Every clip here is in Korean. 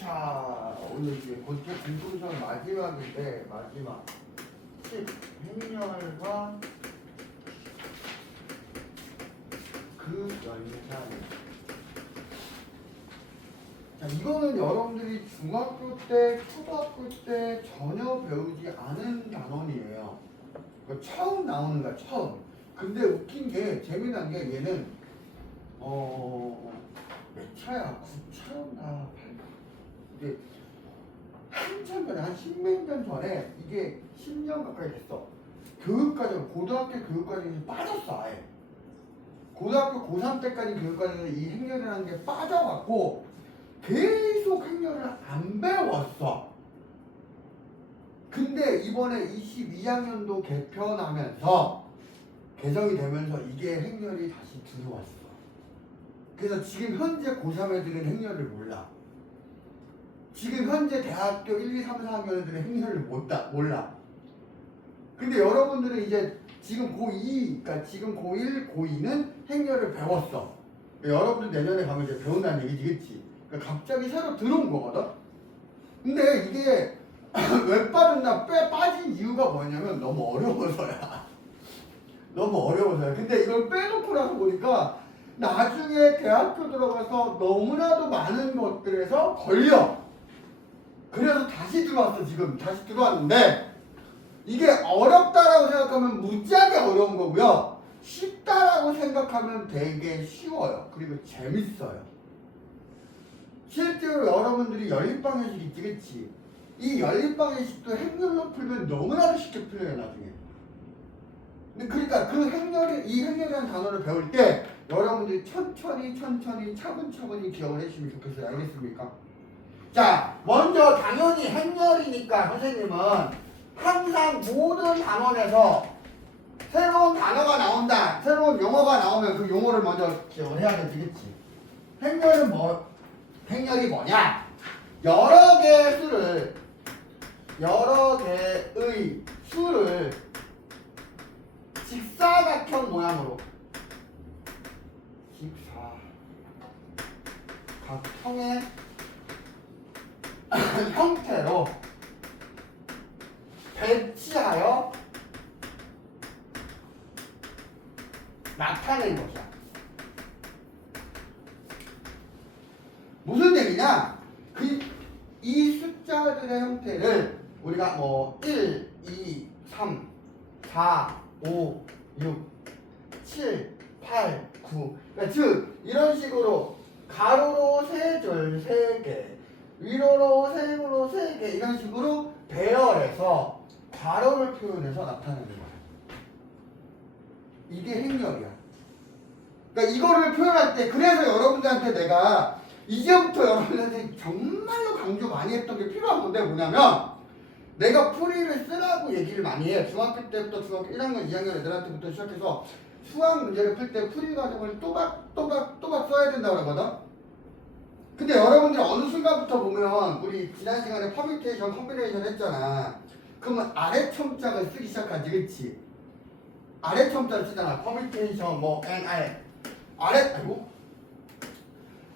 자, 오늘 이제 본체 공통시험 마지막인데 마지막 10 행렬과 그 연산. 자, 이거는 여러분들이 중학교 때, 초등학교 때 전혀 배우지 않은 단원이에요. 처음 나오는 거야, 처음. 근데 웃긴 게, 재미난 게 얘는 몇 차야? 9차였나? 이게 한참 전에, 한 10몇 년 전에, 이게 10년 가까이 됐어. 교육과정, 고등학교 교육과정에서 빠졌어, 아예. 고등학교 고3 때까지 교육과정에서 이 행렬이라는 게 빠져갖고 계속 행렬을 안 배웠어. 근데 이번에 22학년도 개편하면서 개정이 되면서 이게 행렬이 다시 들어왔어. 그래서 지금 현재 고3 애들은 행렬을 몰라. 지금 현재 대학교 1, 2, 3, 4학년 애들은 행렬을 몰라. 근데 여러분들은 이제 지금 고2, 그러니까 지금 고1, 고2는 행렬을 배웠어. 그러니까 여러분들 내년에 가면 이제 배운다는 얘기지, 그러니까 갑자기 새로 들어온 거거든? 근데 이게 왜 빠진 이유가 뭐냐면 너무 어려워서야. 너무 어려워서야. 근데 이걸 빼놓고 나서 보니까 나중에 대학교 들어가서 너무나도 많은 것들에서 걸려. 그래서 다시 들어왔어. 지금 다시 들어왔는데 이게 어렵다라고 생각하면 무지하게 어려운 거고요. 쉽다라고 생각하면 되게 쉬워요. 그리고 재밌어요. 실제로 여러분들이 연립방정식 있지, 그치? 이 연립방정식도 행렬로 풀면 너무나도 쉽게 풀려요, 나중에. 근데 그러니까 이 행렬이라는 단어를 배울 때 여러분들이 천천히 차분차분히 기억을 해주시면 좋겠어요. 알겠습니까? 자, 먼저 당연히 행렬이니까 선생님은 항상 모든 단원에서 새로운 단어가 나온다, 새로운 용어가 나오면 그 용어를 먼저 기억을 해야 되겠지. 행렬이 뭐냐? 여러 개의 수를 직사각형 모양으로, 직사각형의 형태로 배치하여 나타낸 것이야. 무슨 얘기냐? 이 숫자들의 형태를 우리가 1, 2, 3, 4, 5, 6, 7, 8, 9. 그러니까 즉 이런 식으로 가로로 세 줄 3개, 위로로 세로로 3개, 이런 식으로 배열해서 괄호를 표현해서 나타내는 거야. 이게 행렬이야. 그러니까 이거를 표현할 때, 그래서 여러분들한테 내가 이제부터 여러분들한테 정말로 강조 많이 했던 게 필요한 건데 뭐냐면, 내가 풀이를 쓰라고 얘기를 많이 해. 중학교 때부터 중학교 1학년, 2학년 애들한테부터 시작해서 수학 문제를 풀 때 풀이 과정을 또박 써야 된다고 그러거든. 근데 여러분들이 어느 순간부터 보면, 우리 지난 시간에 퍼뮤테이션, 컴비네이션 했잖아. 그러면 아래 첨자를 쓰기 시작하지, 그치? 아래 첨자를 쓰잖아. 퍼뮤테이션, NR.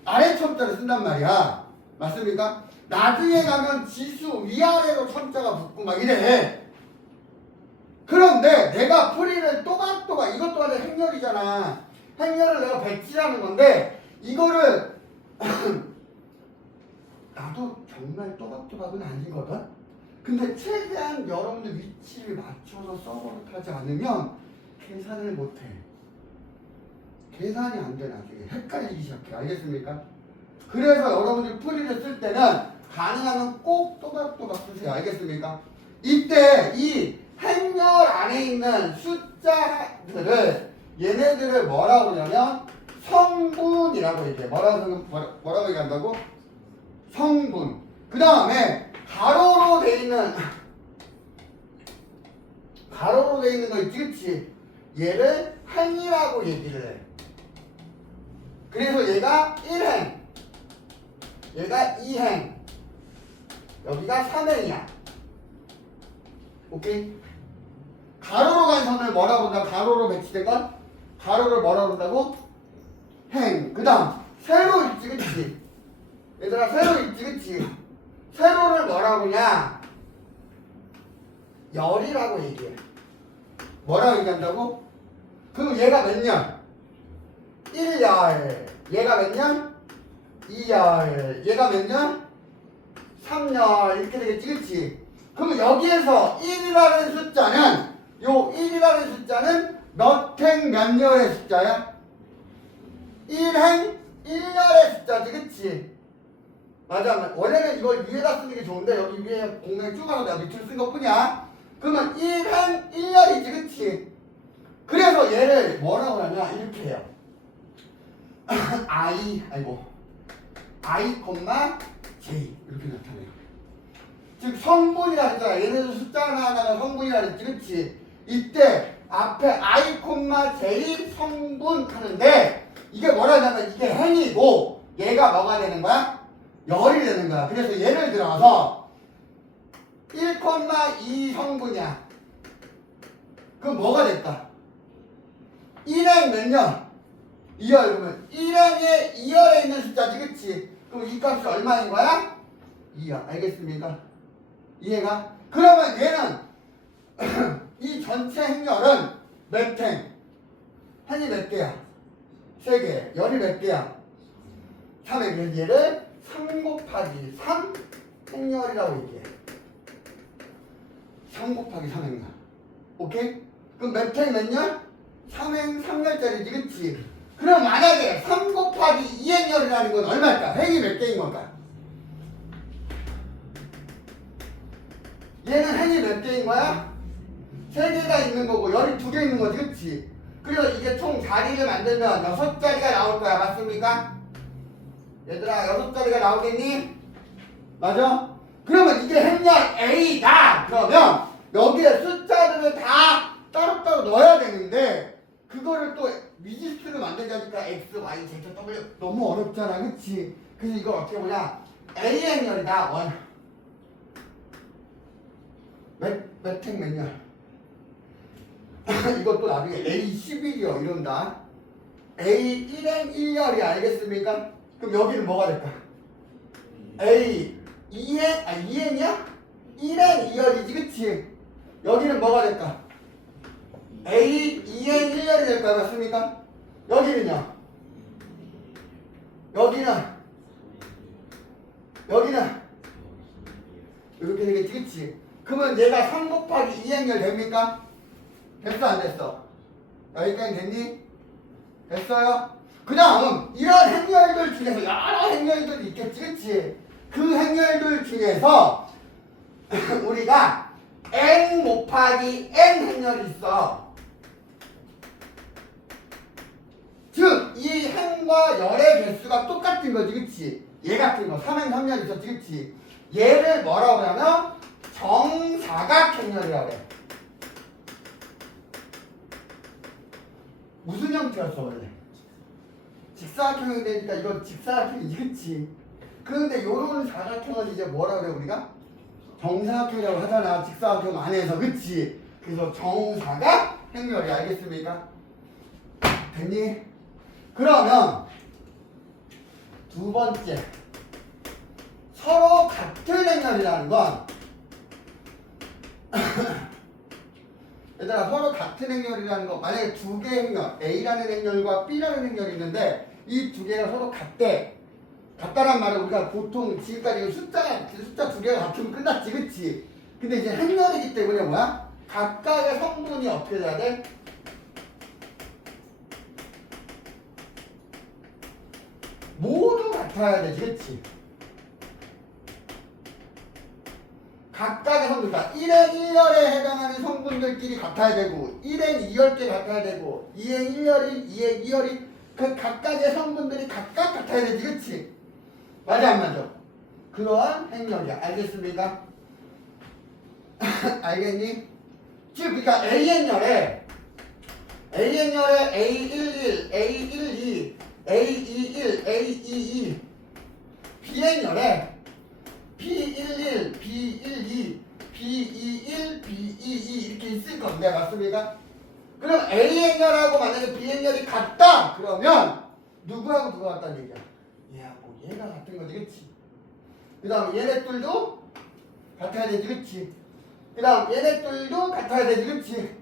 아래 첨자를 쓴단 말이야. 맞습니까? 나중에 가면 지수 위아래로 첨자가 붙고 막 이래. 그런데 내가 풀이를 또박또박, 이것 또한 행렬이잖아. 행렬을 내가 배치하는 건데, 이거를 나도 정말 또박또박은 아니거든? 근데 최대한 여러분들 위치를 맞춰서 써버릇하지 않으면 계산을 못해. 계산이 안 돼, 나중에. 헷갈리기 시작해. 알겠습니까? 그래서 여러분들 풀이를 쓸 때는 가능하면 꼭 또박또박 쓰세요. 알겠습니까? 이때 이 행렬 안에 있는 숫자들을, 얘네들을 뭐라고 그러냐면 성분이라고 얘기해. 뭐라고 얘기한다고? 성분. 그 다음에 가로로 돼 있는 거 있지, 그치? 얘를 행이라고 얘기를 해. 그래서 얘가 1행, 얘가 2행, 여기가 3행이야. 오케이? 가로로 간 선을 뭐라고 한다고? 가로로 배치된 건? 가로를 뭐라고 한다고? 행. 그 다음 세로 있지, 그치? 얘들아 세로 있지 그치? 세로를 뭐라고 그냥 열이라고 얘기해. 뭐라고 얘기한다고? 그럼 얘가 몇 년? 1열. 얘가 몇 년? 2열. 얘가 몇 년? 3열. 이렇게 되겠지 그치? 그럼 여기에서 1이라는 숫자는 요 1이라는 숫자는 몇 행 몇 열의 숫자야? 1행 1열의 숫자지 그치? 맞아. 원래는 이걸 위에다 쓰는 게 좋은데 여기 위에 공명이 쭉 하고 내가 밑으로 쓴 것 뿐이야. 그러면 1행 1열이지 그치? 그래서 얘를 뭐라고 하냐 이렇게 해요. I J 이렇게 나타내요. 즉 성분이라 했잖아. 얘네들 숫자 하나하나가 성분이라 했지 그치? 이때 앞에 I, J 성분 하는데 이게 뭐라 하냐면 이게 행이고 얘가 뭐가 되는 거야? 열이 되는 거야. 그래서 예를 들어서 1,2 성분이야. 그럼 뭐가 됐다? 1행 몇 년? 2열. 그러면 1행에 2열에 있는 숫자지 그치? 그럼 이 값이 얼마인 거야? 2열. 알겠습니까? 이해가? 그러면 얘는 이 전체 행렬은 몇 행? 행이 몇 개야? 3개. 열이 몇 개야? 3회. 그래서 얘를 3 곱하기 3 행렬이라고 얘기해. 3 곱하기 3 행렬. 오케이? 그럼 몇 행 몇 열? 3행 3열짜리지 그치? 그럼 만약에 3 곱하기 2행렬이라는 건 얼마일까? 행이 몇 개인 건가? 얘는 행이 몇 개인 거야? 3개가 있는 거고 열이 2개 있는 거지 그치? 그래서 이게 총 자리를 만들면 6자리가 나올 거야. 맞습니까? 얘들아 6자리가 나오겠니? 맞아? 그러면 이게 행렬 A다. 그러면 여기에 숫자들을 다 따로따로 넣어야 되는데 그거를 또 미지수를 만들자니까 X, Y, Z, W 너무 어렵잖아 그치? 그래서 이걸 어떻게 보냐 A 행렬이다. 몇 행 몇 열? 이것도 나중에 A 11이요 이런다. A 1행 1열이 알겠습니까? 그럼 여기는 뭐가 될까? A 2행 2행이야? 1행 2열이지 그치? 여기는 뭐가 될까? A 2행 1열이 될까? 맞습니까? 여기는요? 여기는 이렇게 되겠지 그치? 그러면 얘가 3 곱하기 2행렬 됩니까? 됐어 안 됐어? 여기까지 됐니? 됐어요? 그 다음 이런 행렬들 중에서 여러 행렬들이 있겠지 그치? 그 행렬들 중에서 우리가 n 곱하기 n 행렬이 있어. 즉 이 행과 열의 개수가 똑같은 거지 그치? 얘 같은 거 3행 3열 있었지 그치? 얘를 뭐라고 하냐면 정사각 행렬이라고 해. 무슨 형태였어 원래? 직사각형이 되니까 이건 직사각형이지 그치? 그런데 요런 사각형을 이제 뭐라 그래 우리가? 정사각형이라고 하잖아. 직사각형 안에서 그치? 그래서 정사각 행렬이 알겠습니까? 됐니? 그러면 두 번째 서로 같은 행렬이라는 건 얘들아 서로 같은 행렬이라는 거 만약에 두 개의 행렬 A라는 행렬과 B라는 행렬이 있는데 이 두 개가 서로 같다란 말은 우리가 보통 지금까지 숫자 두 개가 같으면 끝났지 그치? 근데 이제 행렬이기 때문에 뭐야? 각각의 성분이 어떻게 돼야 돼? 모두 같아야 되지 그치? 각각의 성분, 그러니까 1행 1열에 해당하는 성분들끼리 같아야 되고 1행 2열끼리 같아야 되고 2행 1열이 2행 2열이 그 각각의 성분들이 각각 같아야 되지 그치? 맞아 안 맞아? 그러한 행렬이야. 알겠습니까? 알겠니? 즉 그러니까 A행렬에 A11, A12, A21, A22 B행렬에 B11, B12, B21, B22 이렇게 있을 건데 맞습니까? 그럼 A행렬하고 만약에 B행렬이 같다 그러면 누구하고 누가 같다는 얘기야? 얘하고 얘가 같은 거지 그치? 그 다음 얘네들도 같아야 되지, 그치? 그 다음 얘네들도 같아야 되지, 그치?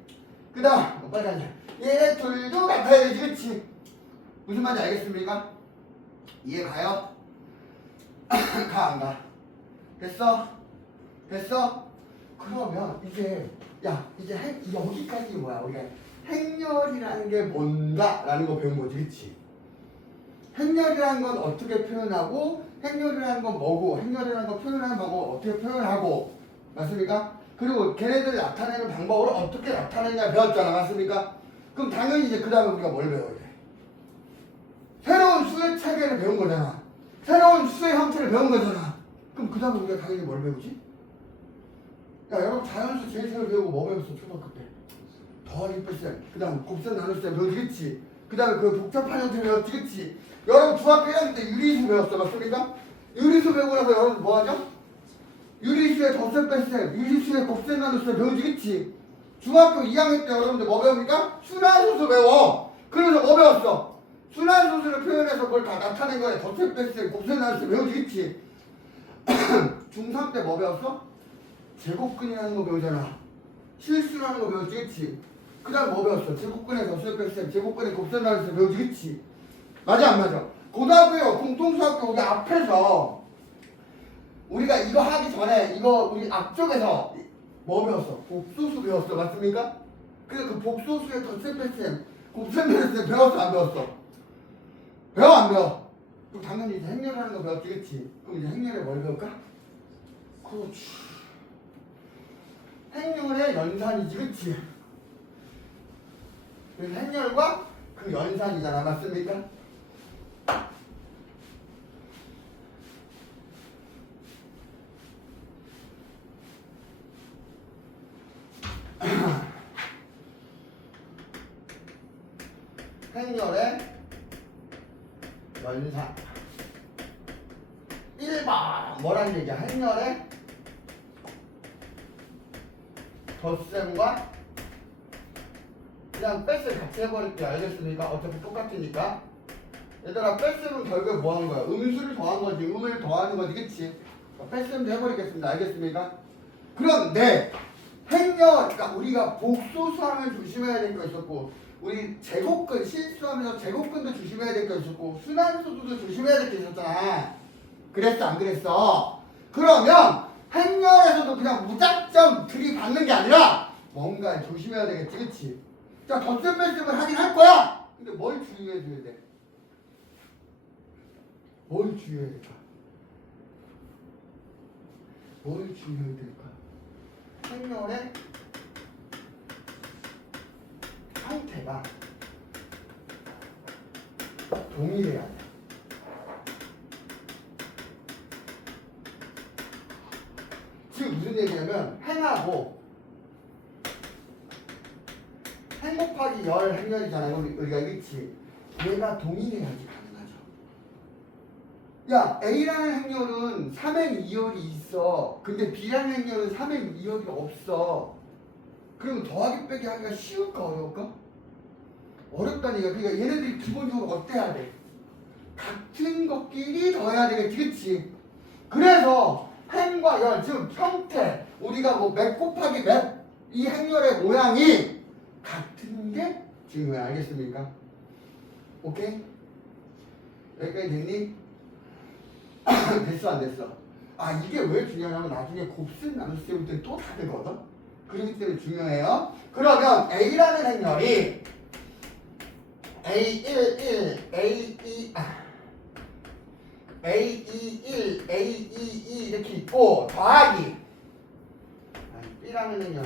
그 다음 빨간색 얘네들도 같아야 되지, 그치? 무슨 말인지 알겠습니까? 이해 가요? 가, 안 가? 됐어? 됐어? 그러면 이제 이제 여기까지 뭐야? 우리가 행렬이라는 게 뭔가? 라는 거 배운 거지, 그치? 행렬이라는 건 어떻게 표현하고, 행렬이라는 건 뭐고, 행렬이라는 건 표현하는 거고, 어떻게 표현하고, 맞습니까? 그리고 걔네들 나타내는 방법을 어떻게 나타내냐 배웠잖아, 맞습니까? 그럼 당연히 이제 그 다음에 우리가 뭘 배워야 돼? 새로운 수의 체계를 배운 거잖아. 새로운 수의 형태를 배운 거잖아. 그럼 그 다음에 우리가 당연히 뭘 배우지? 야, 여러분 자연수 제일 처음 배우고 뭐 배웠어, 초등학교 때? 더하기 뺄셈, 그 다음 곱셈 나눗셈 배웠지, 그 다음에 그 복잡한 형태 배웠지, 그치? 여러분 중학교 1학년 때 유리수 배웠어, 맞습니까? 유리수 배우고 나서 여러분 뭐 하죠? 유리수의 덧셈 뺄셈, 유리수의 곱셈 나눗셈 배우지, 그치? 중학교 2학년 때 여러분들 뭐 배웁니까? 순환소수 배워. 그래서 뭐 배웠어? 순환소수를 표현해서 그걸 다 나타낸 거야. 덧셈 뺄셈, 곱셈 나눗셈 배우지, 그치? 중3 때 뭐 배웠어? 제곱근이라는 거 배우잖아. 실수라는 거 배우지, 그치? 그 다음 뭐 배웠어? 제곱근에 덧셈 뺄셈, 제곱근에 곱셈 나눗셈 배우지, 그치? 맞아, 안 맞아? 고등학교 공통수학교 우리 앞에서 우리가 이거 하기 전에 이거 우리 앞쪽에서 뭐 배웠어? 복소수 배웠어, 맞습니까? 그래서 그 복소수의 덧셈 뺄셈, 곱셈 나눗셈 배웠어, 안 배웠어? 배워, 안 배워? 그럼 당연히 이제 행렬하는 거 배웠지, 그치? 그럼 이제 행렬에 뭘 배울까? 그렇지. 행렬의 연산이지, 그치? 그래서 행렬과 그 연산이잖아, 맞습니까? 행렬의 연산 1번 뭐라는 얘기야? 행렬의 덧셈과 그냥 뺄셈 같이 해버릴게요. 알겠습니까? 어차피 똑같으니까. 얘들아, 뺄셈은 결국에 뭐 하는 거야? 음수를 더한 거지. 음을 더하는 거지, 그치? 뺄셈도 해버리겠습니다. 알겠습니까? 그런데 행렬, 그러니까 우리가 복소수 하면 조심해야 될 거 있었고, 우리 제곱근 실수하면서 제곱근도 조심해야 될 거 있었고, 순환소수도 조심해야 될 게 있었잖아. 그랬어, 안 그랬어? 그러면 행렬에서도 그냥 무작정 들이받는 게 아니라 뭔가 조심해야 되겠지, 그치? 자, 덧셈 뺄셈을 하긴 할 거야. 근데 뭘 주의해 줘야 돼? 뭘 주의해야 될까? 뭘 주의해야 될까? 행렬의 형태가 동일해야 돼. 지금 무슨 얘기냐면 행하고 행 곱하기 열 행렬이잖아요. 우리가 그치? 얘가 동일해야지 가능하죠. 야, A라는 행렬은 3행 2열이 있어. 근데 B라는 행렬은 3행 2열이 없어. 그러면 더하기 빼기 하기가 쉬울까 어려울까? 어렵다니까. 그러니까 얘네들이 기본적으로 어때야 돼? 같은 것끼리 더해야 되겠지, 그치? 그래서 행과 열, 즉 형태, 우리가 뭐 몇 곱하기 몇, 이 행렬의 모양이 같은 게 중요해. 알겠습니까? 오케이? 여기까지 됐니? 됐어, 안 됐어? 아, 이게 왜 중요하냐면 나중에 곱셈 나눗셈 때 또 다르거든? 그렇기 때문에 중요해요. 그러면 A라는 행렬이 A11, A2, A21, A22 이렇게 있고 더하기 B라는 행렬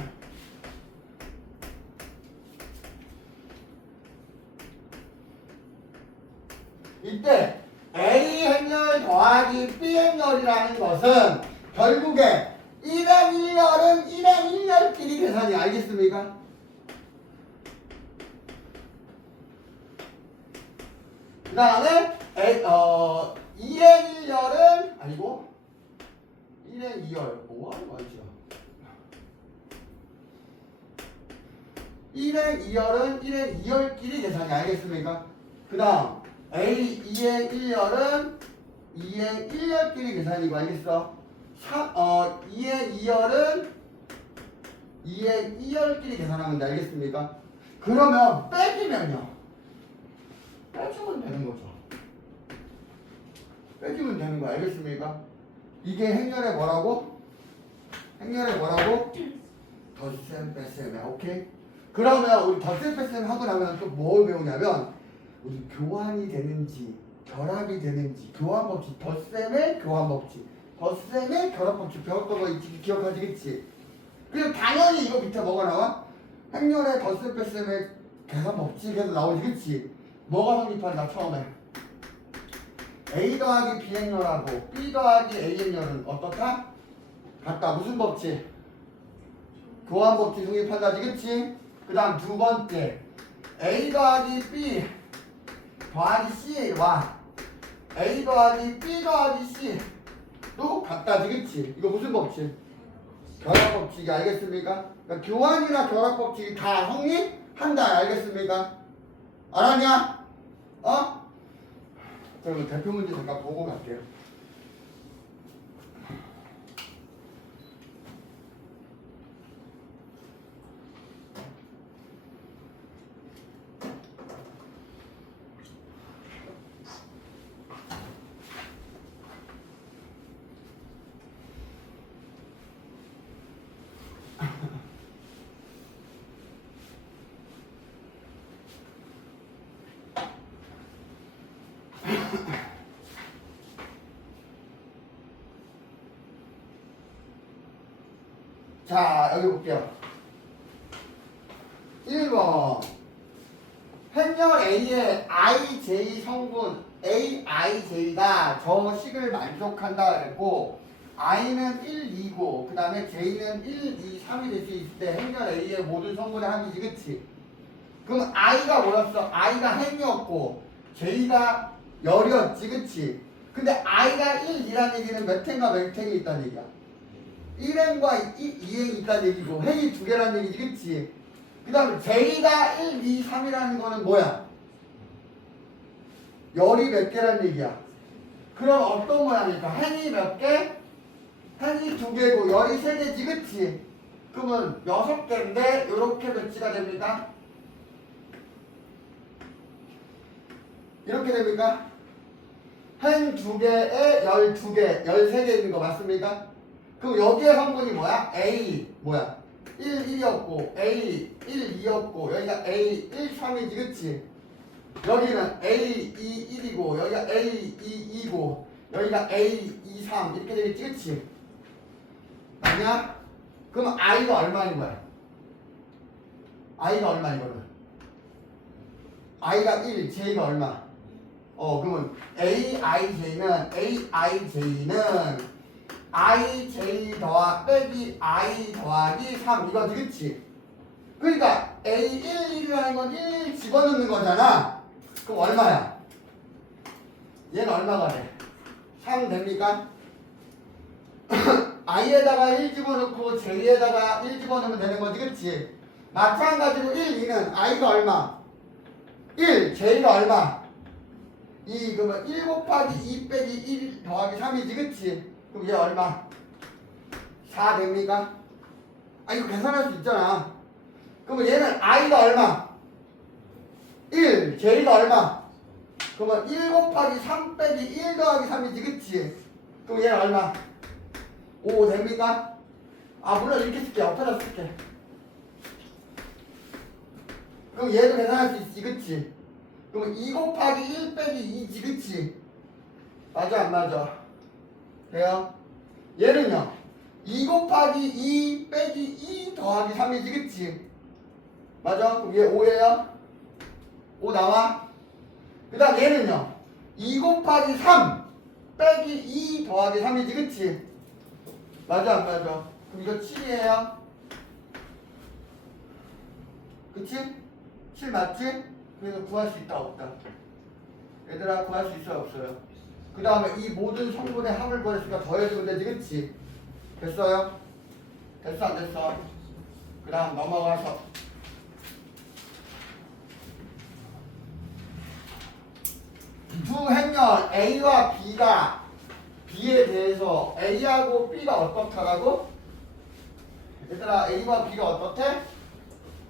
이때 A 행렬 더하기 B 행렬이라는 것은 결국에 1행 1열은 1행 1열끼리 계산이 알겠습니까? 그 다음에 2행 1열은 아니고 1행 2열 뭐하는 거야 지금 1행 2열은 1행 2열끼리 계산이 알겠습니까? 그 다음 A 2행 1열은 2의 1열끼리 계산이고 알겠어? 2의 2열은 2의 2열끼리 계산하면 돼. 알겠습니까? 그러면 빼지면요. 빼주면 되는 거죠. 빼주면 되는 거 알겠습니까? 이게 행렬의 뭐라고? 행렬의 뭐라고? 덧셈 뺄셈이야. 오케이? 그러면 우리 덧셈 뺄셈 하고 나면 또 뭘 배우냐면 우리 교환이 되는지 결합이 되는지 교환 법칙 덧셈의 교환 법칙 덧셈의 결합 법칙 배웠던 거 있지 기억하시겠지? 그리고 당연히 이거 밑에 뭐가 나와? 행렬의 덧셈 뺄셈의 계산 법칙에서 나오지 그치? 뭐가 성립한다 처음에? A 더하기 B 행렬하고 B 더하기 A 행렬은 어떻다? 같다. 무슨 법칙? 교환 법칙 성립한다지 그치? 그 다음 두 번째 A 더하기 B 더하기 C와 A 더하기 B 더하기 C도 같다지 그치? 이거 무슨 법칙? 결합 법칙이 알겠습니까? 그러니까 교환이나 결합 법칙이 다 성립한다 알겠습니까? 알았냐? 어? 그러면 대표 문제 잠깐 보고 갈게요. 자, 여기 볼게요. 1번. 행렬 A의 IJ 성분 AIJ가 저 식을 만족한다 그랬고 I는 1, 2고 그 다음에 J는 1, 2, 3이 될 수 있을 때 행렬 A의 모든 성분의 합이지 그치? 그럼 I가 뭐였어? I가 행이었고 J가 열이었지 그치? 근데 I가 1, 2라는 얘기는 몇 행과 몇 행이 있다는 얘기야? 1행과 2행이 있다는 얘기고 행이 두 개라는 얘기지 그치? 그 다음에 J가 1, 2, 3이라는 거는 뭐야? 열이 몇 개라는 얘기야? 그럼 어떤 모양일까? 행이 몇 개? 행이 두 개고 열이 세 개지 그치? 그러면 6개인데 이렇게 배치가 됩니다. 이렇게 됩니까? 행 2개에 열 2개, 13개 있는 거 맞습니까? 그럼 여기에 성분이 뭐야? A 뭐야? 1, 2였고 A 1, 2였고 여기가 A 1, 3이지 그치? 여기는 A 2, 1이고 여기가 A 2, 2고 여기가 A 2, 3 이렇게 되겠지 그치? 맞냐? 그럼 I가 얼마인 거야? I가 얼마 이거는? I가 1, J가 얼마? 그러면 AIJ는 IJ 빼기 I 더하기 3 이거지 그치? 그러니까 A11이라는 건 1 집어넣는 거잖아. 그럼 얼마야? 얘는 얼마가 돼? 3 됩니까? I에다가 1 집어넣고 J에다가 1 집어넣으면 되는 거지 그치? 마찬가지로 1, 2는 I가 얼마? 1, J가 얼마? 2 그러면 1 곱하기 2 빼기 1 더하기 3이지 그치? 그럼 얘 얼마? 4 됩니까? 이거 계산할 수 있잖아. 그러면 얘는 I가 얼마? 1, J가 얼마? 그러면 1 곱하기 3 빼기 1 더하기 3이지 그치? 그럼 얘는 얼마? 5 됩니까? 물론 이렇게 쓸게. 옆에다 쓸게. 그럼 얘도 계산할 수 있지 그치? 그러면 2 곱하기 1 빼기 2지 그치? 맞아 안 맞아? 돼요? 얘는요 2 곱하기 2 빼기 2 더하기 3이지 그치? 맞아? 그럼 얘 5예요? 5 나와? 그 다음 얘는요 2 곱하기 3 빼기 2 더하기 3이지 그치? 맞아 안 맞아? 그럼 이거 7이에요? 그치? 7 맞지? 그래서 구할 수 있다 없다? 얘들아 구할 수 있어요 없어요? 그 다음에 이 모든 성분의 합을 구했으니까 더해주면 되지 그치? 됐어요? 됐어 안 됐어? 그 다음 넘어가서 두 행렬 A와 B가 B에 대해서 A하고 B가 어떻다라고? 얘들아 A와 B가 어떻대?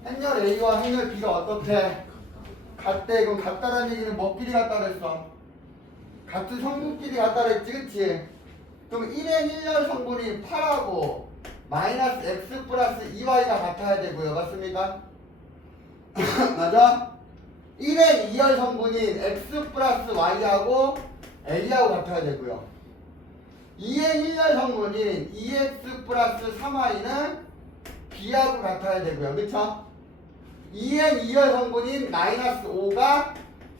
행렬 A와 행렬 B가 어떻대? 같대. 그럼 같다라는 얘기는 뭐끼리 같다 그랬어? 같은 성분끼리 같다 그랬지 그치? 그럼 1의 1열 성분이 8하고 마이너스 x 플러스 2y가 같아야 되고요. 맞습니까? 맞아? 1의 2열 성분인 x 플러스 y하고 a하고 같아야 되고요. 2의 1열 성분인 2x 플러스 3y는 b하고 같아야 되고요. 그쵸? 2의 2열 성분인 마이너스 5가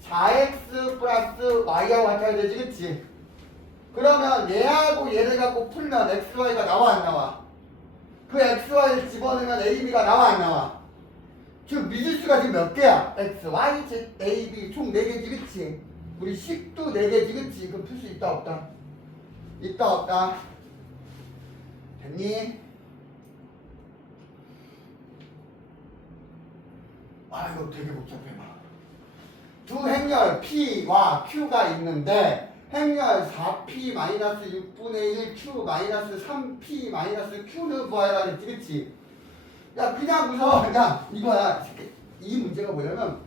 4x 플러스 y하고 같아야 되지 그치? 그러면 얘하고 얘를 갖고 풀면 xy가 나와 안 나와? 그 xy를 집어넣으면 ab가 나와 안 나와? 지금 미지수가 지금 몇 개야? x, y, z, a, b 총 4개지 그치? 우리 식도 4개지 그치? 그럼 풀 수 있다 없다? 있다 없다? 됐니? 아 이거 되게 복잡해 봐. 두 행렬 P와 Q가 있는데 행렬 4P-6분의 1 Q-3P-Q는 구하라 그랬지 그치? 야 그냥 무서워. 야 이거야. 이 문제가 뭐냐면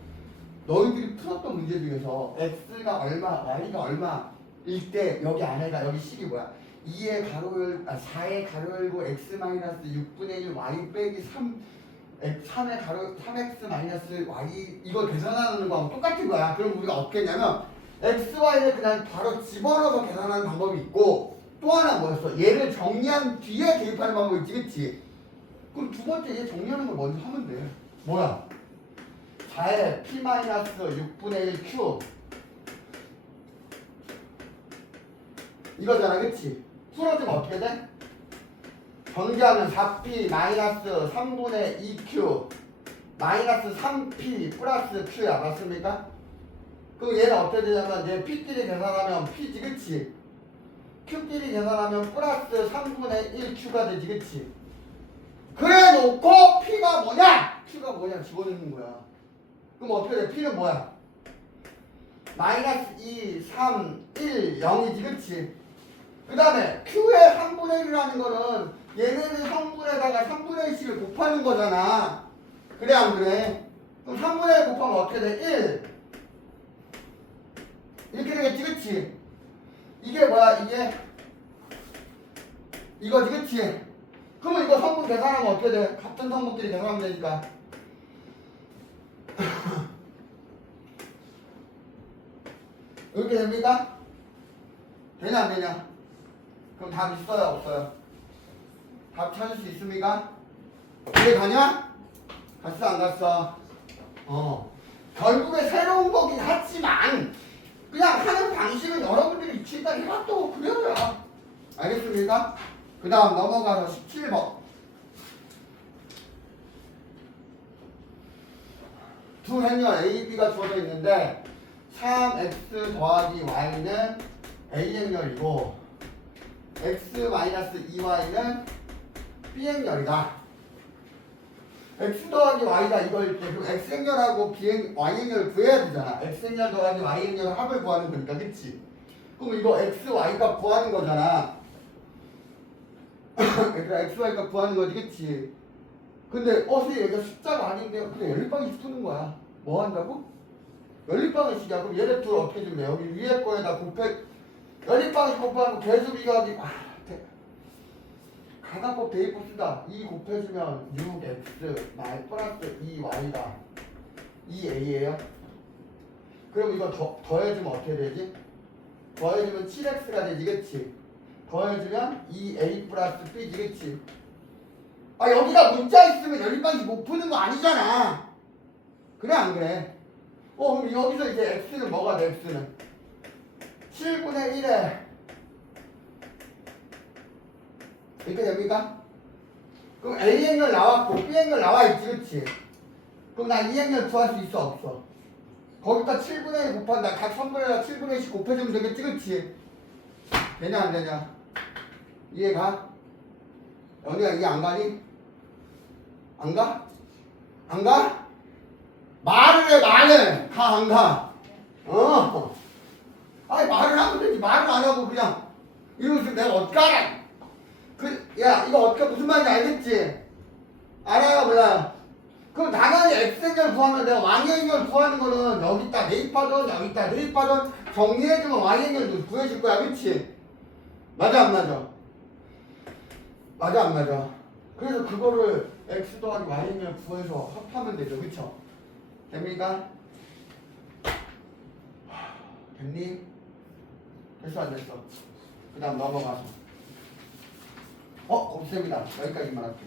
너희들이 풀었던 문제 중에서 x가 얼마 y가 얼마일 때 여기 안에가 여기 식이 뭐야? 2의 가로열 4의 가로 열고 x-6분의 1 y 빼기 3의 가로 3x 마이너스 y 이걸 계산하는 거하고 똑같은 거야. 그럼 우리가 어떻게 했냐면 x, y를 그냥 바로 집어넣어서 계산하는 방법이 있고 또 하나 뭐였어? 얘를 정리한 뒤에 대입하는 방법이 있지 그치? 그럼 두 번째 얘 정리하는 걸 먼저 하면 돼. 뭐야? 4의 p-6분의 1 q 이거잖아 그치? 풀어주면 어떻게 돼? 전개하면 4p-3분의 2q 마이너스 3p 플러스 q야. 맞습니까? 그럼 얘는 어떻게 되냐면 얘 p끼리 계산하면 p지 그치? q끼리 계산하면 플러스 3분의 1q가 되지 그치? 그래 놓고 p가 뭐냐? q가 뭐냐 집어넣는 거야. 그럼 어떻게 돼? p는 뭐야? 마이너스 2, 3, 1, 0이지 그치? 그 다음에 q의 3분의 1이라는 거는 얘네들 성분에다가 3분의 1씩을 곱하는 거잖아. 그래 안 그래? 그럼 3분의 1 곱하면 어떻게 돼? 1 이렇게 되겠지 그치? 이게 뭐야 이게 이거지 그치? 그러면 이거 성분 계산하면 어떻게 돼? 같은 성분끼리 계산하면 되니까 이렇게 됩니까? 되냐 안 되냐? 그럼 답 있어요 없어요? 답 찾을 수 있습니까? 이해 가냐? 갔어 안 갔어? 결국에 새로운 거긴 하지만 그냥 하는 방식은 여러분들이 지금까지 해왔다고 그래요. 알겠습니까? 그 다음 넘어가서 17번 두 행렬 A, B가 주어져 있는데 3x 더하기 y는 A 행렬이고 x-2y는 B 행렬이다. x 더하기 y다 이걸 때 그럼 x 행렬하고 y 행렬을 구해야 되잖아. x 행렬 더하기 y 행렬 합을 구하는 거니까 그치? 그럼 이거 x, y가 구하는 거잖아. 얘들아 x, y가 구하는 거지 그치? 근데 선생님 얘가 숫자가 아닌데 그냥 연립방식 푸는 거야. 뭐 한다고? 연립방식이야. 그럼 얘네 둘 어떻게 주면 돼? 여기 위에 거에다 연립방식 곱하면 계수 비교하기 가산법 대입법 쓰다. 2 곱해주면 6x 플러스 2y가 2a예요. 그럼 이거 더해주면 어떻게 되지? 더해주면 7x가 되지 그치? 더해주면 2a 플러스 b지 그치? 여기가 문자 있으면 연립방식 못 푸는 거 아니잖아. 그래 안 그래? 그럼 여기서 이제 x는 뭐가 돼? x는 7분의 1에 이렇게 됩니까? 그럼 A 행렬 나왔고 B 행렬 나와있지 그치? 그럼 나 이 행렬 구할 수 있어 없어? 거기다 7분의 1 곱한다. 각 선분에다 7분의 1씩 곱해주면 되겠지 그치? 되냐 안 되냐? 이해가? 연희야 이해 안 가니? 안 가? 안 가? 말을 해 말을! 가 안 가? 아니 말을 하면 되지. 말을 안 하고 그냥 이것을 내가 어떻게 알아? 야, 이거 어떻게 무슨 말인지 알겠지? 알아요, 몰라요? 그럼 당연히 x행렬 구하면 내가 y행렬 구하는 거는 여기다 대입하든 여기다 대입하든 정리해주면 y행렬도 구해줄 거야, 그치? 맞아, 안 맞아? 맞아, 안 맞아? 그래서 그거를 x 더하기 y행렬 구해서 합하면 되죠, 그쵸? 됩니까? 됐니? 됐어, 안 됐어? 그 다음 넘어가서 곱셈이다. 여기까지만 할게.